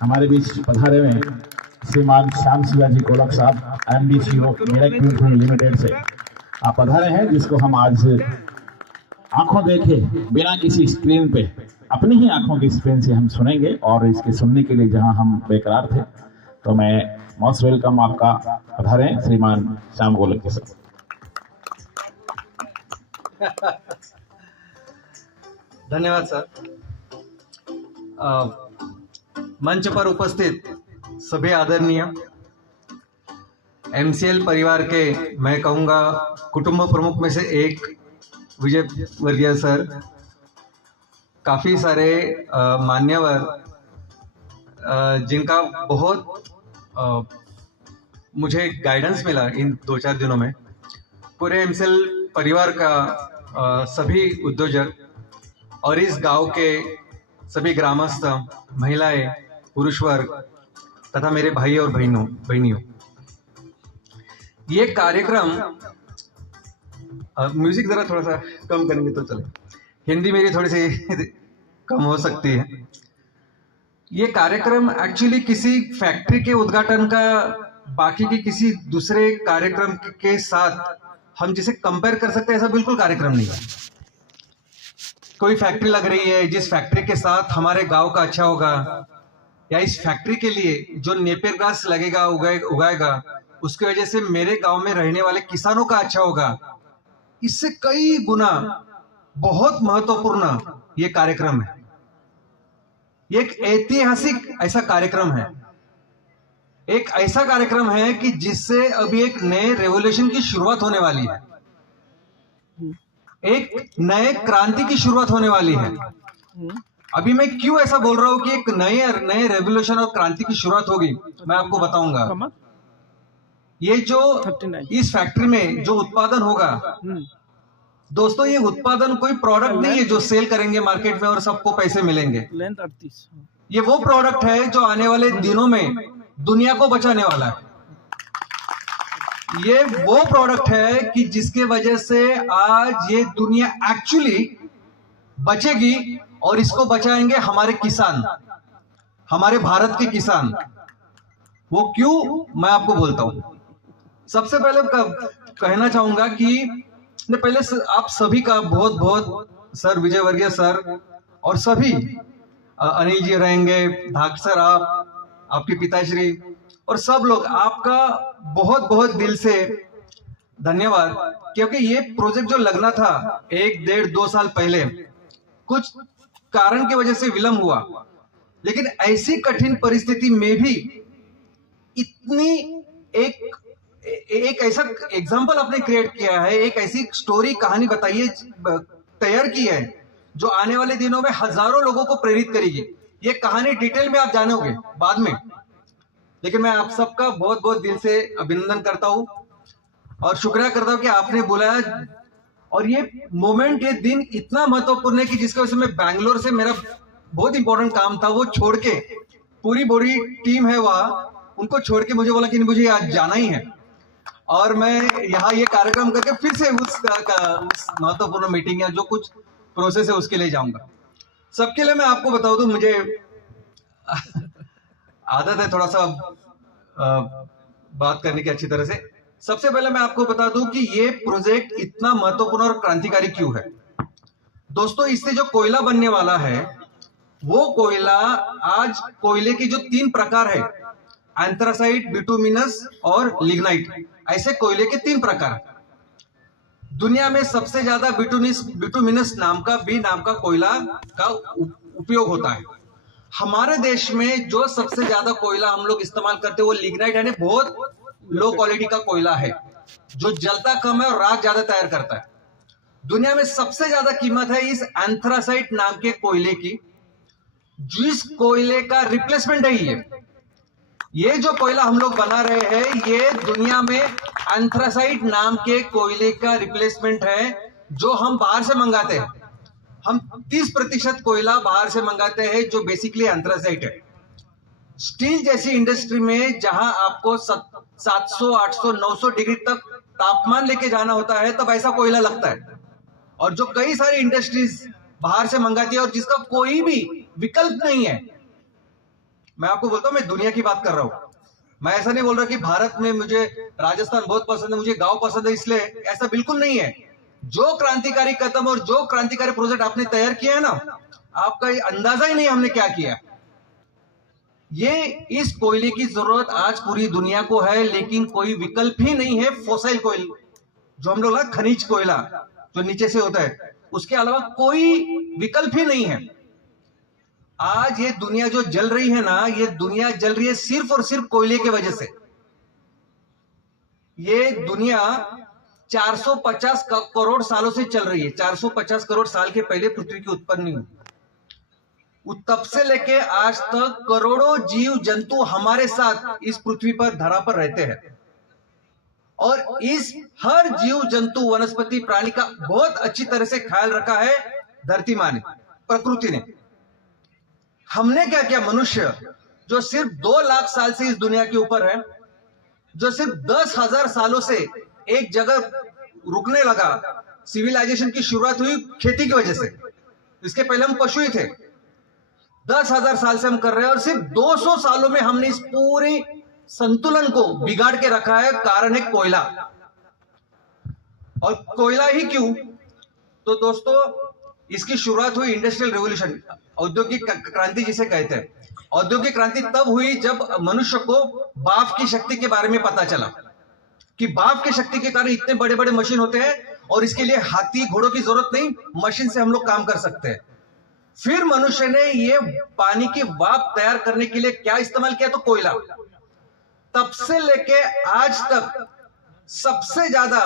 हमारे बीच पधारे में श्रीमान श्याम शिवाजी गोलक साहब MD/CO मेरठ लिमिटेड से आप पधारे हैं, जिसको हम आज आंखों देखे बिना किसी स्क्रीन पे अपनी ही आंखों की स्क्रीन से हम सुनेंगे। और इसके सुनने के लिए जहां हम बेकरार थे, तो मैं मोस्ट वेलकम आपका पधारे श्रीमान श्याम गोलक के साथ। धन्यवाद सर। मंच पर उपस्थित सभी आदरणीय MCL परिवार के, मैं कहूँगा कुटुंब प्रमुख में से एक विजय वर्गीय सर, काफ़ी सारे मान्यवर जिनका बहुत मुझे गाइडेंस मिला इन 2-4 दिनों में, पूरे MCL परिवार का सभी उद्योजक और इस गांव के सभी ग्रामस्थ, महिलाएं, पुरुष वर्ग तथा मेरे भाई और बहनियों, ये कार्यक्रम, म्यूजिक जरा थोड़ा सा कम करेंगे तो चले, हिंदी मेरी थोड़ी सी कम हो सकती है। ये कार्यक्रम एक्चुअली किसी फैक्ट्री के उद्घाटन का बाकी के किसी दूसरे कार्यक्रम के साथ हम जिसे कंपेयर कर सकते हैं, ऐसा बिल्कुल कार्यक्रम नहीं है। कोई फैक्ट्री लग रही है जिस फैक्ट्री के साथ हमारे गांव का अच्छा होगा, या इस फैक्ट्री के लिए जो नेपियर ग्रास लगेगा, उगाएगा, उसकी वजह से मेरे गांव में रहने वाले किसानों का अच्छा होगा, इससे कई गुना बहुत महत्वपूर्ण ये कार्यक्रम है। ये एक ऐतिहासिक ऐसा कार्यक्रम है, एक ऐसा कार्यक्रम है कि जिससे अभी एक नए रेवोल्यूशन की शुरुआत होने वाली है, एक नए क्रांति की शुरुआत होने वाली है। अभी मैं क्यों ऐसा बोल रहा हूं कि एक नए रेवोल्यूशन और क्रांति की शुरुआत होगी, मैं आपको बताऊंगा। ये जो इस फैक्ट्री में जो उत्पादन होगा, दोस्तों, ये उत्पादन कोई प्रोडक्ट नहीं है जो सेल करेंगे मार्केट में और सबको पैसे मिलेंगे। ये वो प्रोडक्ट है जो आने वाले दिनों में दुनिया को बचाने वाला है। ये वो प्रोडक्ट है कि जिसके वजह से आज ये दुनिया एक्चुअली बचेगी, और इसको बचाएंगे हमारे किसान, हमारे भारत के किसान। वो क्यों, मैं आपको बोलता हूं। सबसे पहले कहना चाहूंगा कि पहले आप सभी का बहुत बहुत, सर विजय वर्गीय सर और सभी, अनिल जी रहेंगे, धाक सर, आपके पिताश्री और सब लोग, आपका बहुत बहुत दिल से धन्यवाद। क्योंकि ये प्रोजेक्ट जो लगना था 1-1.5-2 साल पहले, कुछ कारण की वजह से विलंब हुआ, लेकिन ऐसी कठिन परिस्थिति में भी इतनी एक ऐसा एग्जाम्पल आपने क्रिएट किया है, एक ऐसी स्टोरी, कहानी बताइए, तैयार की है जो आने वाले दिनों में हजारों लोगों को प्रेरित करेगी। ये कहानी डिटेल में आप जानोगे बाद में, लेकिन मैं आप सबका बहुत बहुत दिल से अभिनंदन करता हूं और शुक्रिया करता हूं कि आपने बुलाया। और ये मोमेंट, ये दिन इतना महत्वपूर्ण है कि जिसकी वजह से मैं बैंगलोर से, मेरा बहुत इंपॉर्टेंट काम था, वो छोड़ के, पूरी बड़ी टीम है वहां, उनको छोड़ के मुझे बोला कि मुझे आज जाना ही है, और मैं यहाँ ये कार्यक्रम करके फिर से उस महत्वपूर्ण मीटिंग या जो कुछ प्रोसेस है उसके लिए जाऊंगा। सबके लिए मैं आपको बताऊं तो मुझे आदत है थोड़ा सा बात करने की अच्छी तरह से। सबसे पहले मैं आपको बता दूं कि ये प्रोजेक्ट इतना महत्वपूर्ण और क्रांतिकारी क्यों है। दोस्तों, इससे जो कोयला बनने वाला है, वो कोयला, आज कोयले के जो 3 प्रकार है, एंथ्रासाइट, बिटुमिनस और लिग्नाइट, ऐसे कोयले के 3 प्रकार। दुनिया में सबसे ज्यादा बिटुमिनस नाम का कोयला का उपयोग होता है। हमारे देश में जो सबसे ज्यादा कोयला हम लोग इस्तेमाल करते हैं वो लिग्नाइट, यानी बहुत लो क्वालिटी का कोयला है, जो जलता कम है और राख ज्यादा तैयार करता है। दुनिया में सबसे ज्यादा कीमत है इस एंथ्रासाइट नाम के कोयले की, जिस कोयले का रिप्लेसमेंट है ये जो कोयला हम लोग बना रहे हैं, ये दुनिया में एंथ्रासाइट नाम के कोयले का रिप्लेसमेंट है, जो हम बाहर से मंगाते हैं। हम 30% कोयला बाहर से मंगाते हैं, जो बेसिकली एंथ्रासाइट है। स्टील जैसी इंडस्ट्री में जहां आपको 700, 800, 900 डिग्री तक तापमान लेके जाना होता है, तब ऐसा कोयला लगता है। और जो कई सारी इंडस्ट्रीज बाहर से मंगाती है और जिसका कोई भी विकल्प नहीं है, मैं आपको बोलता हूं, मैं दुनिया की बात कर रहा हूं। मैं ऐसा नहीं बोल रहा कि भारत में मुझे राजस्थान बहुत पसंद है, मुझे गांव पसंद है इसलिए, ऐसा बिल्कुल नहीं है। जो क्रांतिकारी कदम और जो क्रांतिकारी प्रोजेक्ट आपने तैयार किया है ना, आपका ये अंदाजा ही नहीं हमने क्या किया। ये इस कोयले की जरूरत आज पूरी दुनिया को है, लेकिन कोई विकल्प ही नहीं है। फोसाइल कोयल जो हम लोग ना, खनिज कोयला जो नीचे से होता है, उसके अलावा कोई विकल्प ही नहीं है। आज ये दुनिया जो जल रही है ना, ये दुनिया जल रही है सिर्फ और सिर्फ कोयले की वजह से। ये दुनिया 450 करोड़ सालों से चल रही है। 450 करोड़ साल के पहले पृथ्वी की उत्पत्ति हुई। तब से लेके आज तक करोड़ों जीव जंतु हमारे साथ इस पृथ्वी पर, धरा पर रहते हैं। और इस हर जीव जंतु, वनस्पति, प्राणी का बहुत अच्छी तरह से ख्याल रखा है धरती माँ ने, प्रकृति ने। हमने क्या किया? मनुष्य जो सिर्फ 2 लाख साल से इस दुनिया के ऊपर है, जो सिर्फ 10,000 सालों से एक जगह रुकने लगा। सिविलाइजेशन की शुरुआत हुई खेती की वजह से, इसके पहले हम पशु ही थे। 10,000 साल से हम कर रहे हैं और सिर्फ 200 सालों में हमने इस पूरे संतुलन को बिगाड़ के रखा है। कारण है कोयला। और कोयला ही क्यों? तो दोस्तों, इसकी शुरुआत हुई इंडस्ट्रियल रेवोल्यूशन, औद्योगिक क्रांति जिसे कहते हैं। औद्योगिक क्रांति तब हुई जब मनुष्य को बाफ की शक्ति के बारे में पता चला कि बाफ की शक्ति के कारण इतने बड़े बड़े मशीन होते हैं और इसके लिए हाथी घोड़ों की जरूरत नहीं, मशीन से हम लोग काम कर सकते हैं। फिर मनुष्य ने ये पानी की वाफ तैयार करने के लिए क्या इस्तेमाल किया? तो कोयला। तब से लेके आज तक सबसे ज्यादा